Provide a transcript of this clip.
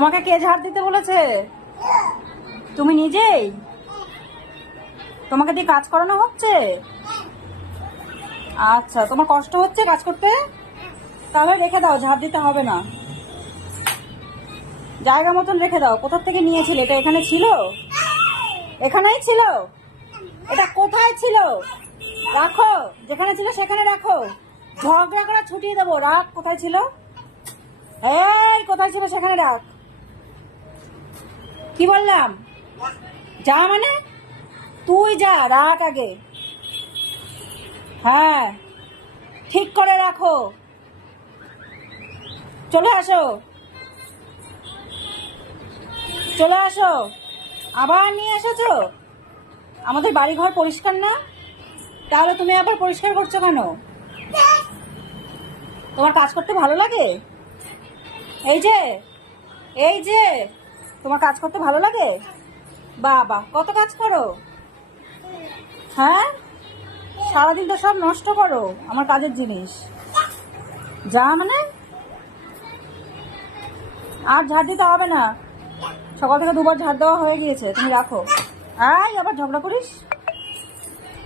তোমাকে কে ঝাড় দিতে বলেছে? তুমি নিজেই? তোমাকে দিয়ে কাজ করানো হচ্ছে? আচ্ছা, তোমার কষ্ট হচ্ছে কাজ করতে? তাহলে রেখে দাও, ঝাড় দিতে হবে না। জায়গা মতন রেখে দাও। কোথা থেকে নিয়েছিলে? এটা এখানে ছিল? এখানেই ছিল? এটা কোথায় ছিল? রাখো, যেখানে ছিল সেখানে রাখো। ঝগড়া করা ছুটিয়ে দেবো। রাখ, কোথায় ছিল? এই কোথায় ছিল সেখানে রাখ। কি বললাম? যা মানে? তুই যা, রাখ আগে। হ্যাঁ, ঠিক করে রাখো। চলে আসো, চলে আসো। আবার নিয়ে এসেছো? আমাদের বাড়িঘর পরিষ্কার না? তাহলে তুমি আবার পরিষ্কার করছো কেন? তোমার কাজ করতে ভালো লাগে? এই যে, এই যে, তোমার কাজ করতে ভালো লাগে? বাবা, কত কাজ করো? হ্যাঁ, সারাদিন তো সব নষ্ট করো আমার কাজের জিনিস। যা মানে? আর ঝাড় দিতে হবে না। সকাল থেকে দুবার ঝাড় দেওয়া হয়ে গিয়েছে, তুমি রাখো। আয়, আবার ঝগড়া করিস?